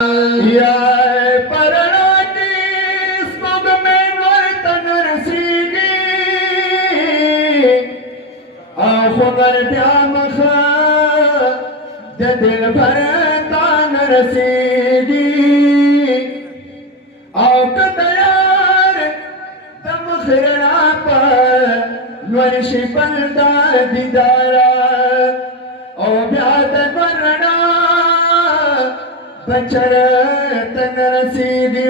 या परणाटी स्मुग में नर्तन रसीगी आखुगर ट्यामख दिल भर तान रसीगी औक तयार दम खिरणा पर नर्शी बलदा दीदारा ओ ब्याद बरना बचर तन रसीदी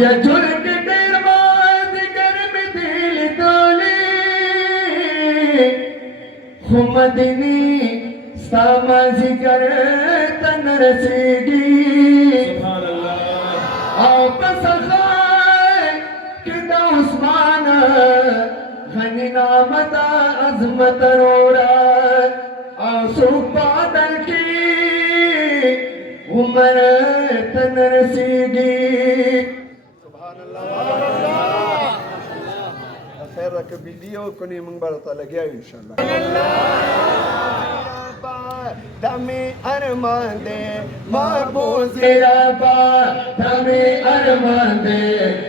या जुल्क दिलबाज गर्म दिल तोली खुमदनी सामाजी कर तन रसीदी आप सखाए किदा उस्मान घनी नामता अजमत रोरा आंसू बादल की उम्र तन रसीगी। خير لك فيديو كوني من برا لقيا ان شاء الله. دمي ارمان دے محبوز ربا دمي ارمان دے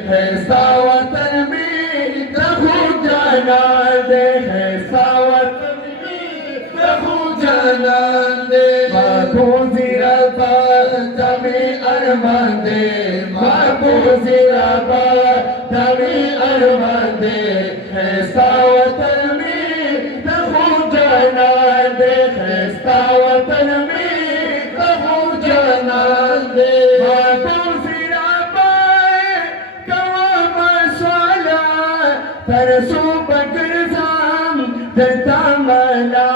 ہے ساوتن میں رہو جانا دے ہے ساوتن janande mahbuzi rabba tami armande mahbuzi rabba tami armande khasta watan mein rahu janande khasta watan mein rahu janande mahbuzi rabba kawama sala tarsu bakrzam tamala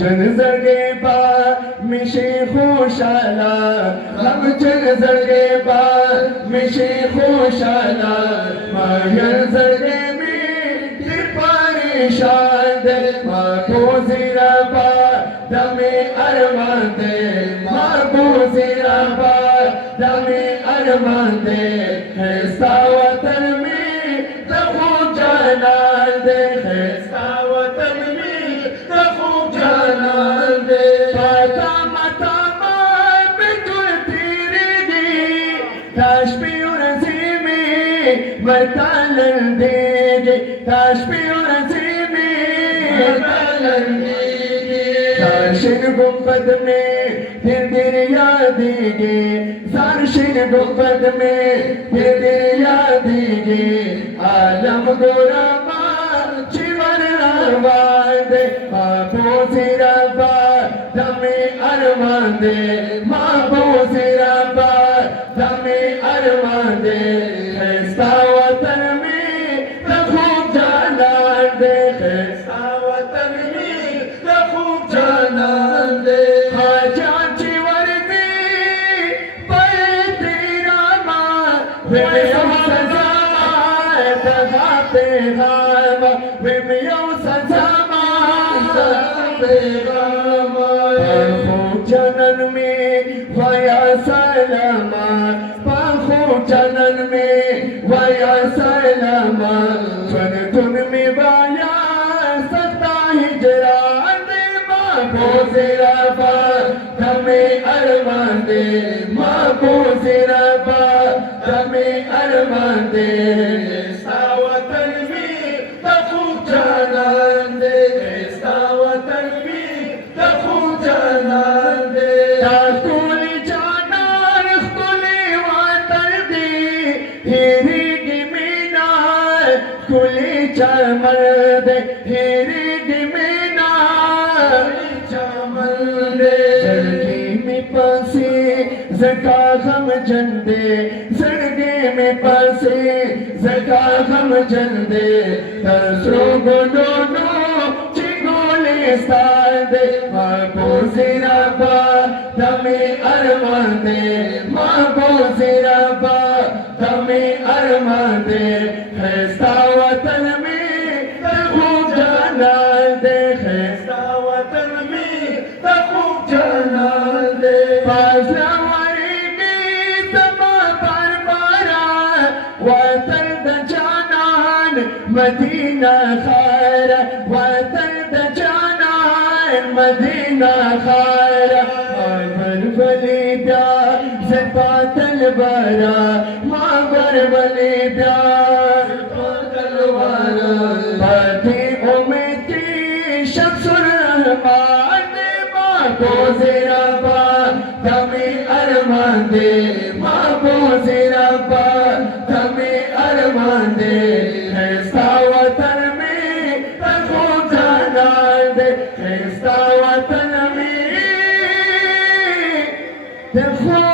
चन जगे बा मिशे खुशाला हम चन जगे बा मिशे खुशाला मायर जगे में दिल परेशान दे महबूजी रबा दमे अरमान दे महबूजी रबा दमे अरमान दे खैसा वतन में रखो जाना दे खैसा वतन में मरतालन देगे काश्मीर में मरतालन देगे सारशिन गुंबद में फिर दिल यादेगे सारशिन गुंबद में फिर दिल यादेगे आलम गोरामा जीवन आवाज़ महबूजी रब्बा दमे अरमान दे महबूजी रब्बा दमे अरमान दे खैसा वतन में रखो जाना दे खैसा वतन में रखो जाना दे हाजाची वर्दी पर तेरा माँ वे सजा दगा पे हम वे सजा जनन में वया सलामा पाखो जनन में वया सलामा फन तुन में वाया सत्ता हिजरा दे महबूजी रबा दमे अरमान दे महबूजी रबा दमे अरमान दे सावतन में तखू जाना दे सावतन में तखू जाना दे कुली जाना कुली वातर दी हेरी गिमीना कुली चमर दे हेरी गिमीना चमर दे जरगी में पासे जका हम जंदे जरगे में पासे जका हम जंदे तरसो गोनो सादे महबूजी रबा दमे अरमान दे महबूजी रबा दमे अरमान दे खैसा वतन में तखू जाना दे खैसा वतन में तखू जाना दे फाजलावारी की समा पर बारा वतन द जानान मदीना खैर वतन द जानान मदीना सीना खारा बरबली प्यार से पातल बारा माँ बरबली प्यार तलवारा पति उम्मीद की शमसुल रहमान माँ को ज़िराबा तमे अरमान दे माँ को ज़िराबा तमे अरमान दे खिस्ता वतन में तको जाना दे खिस्ता वतन में तको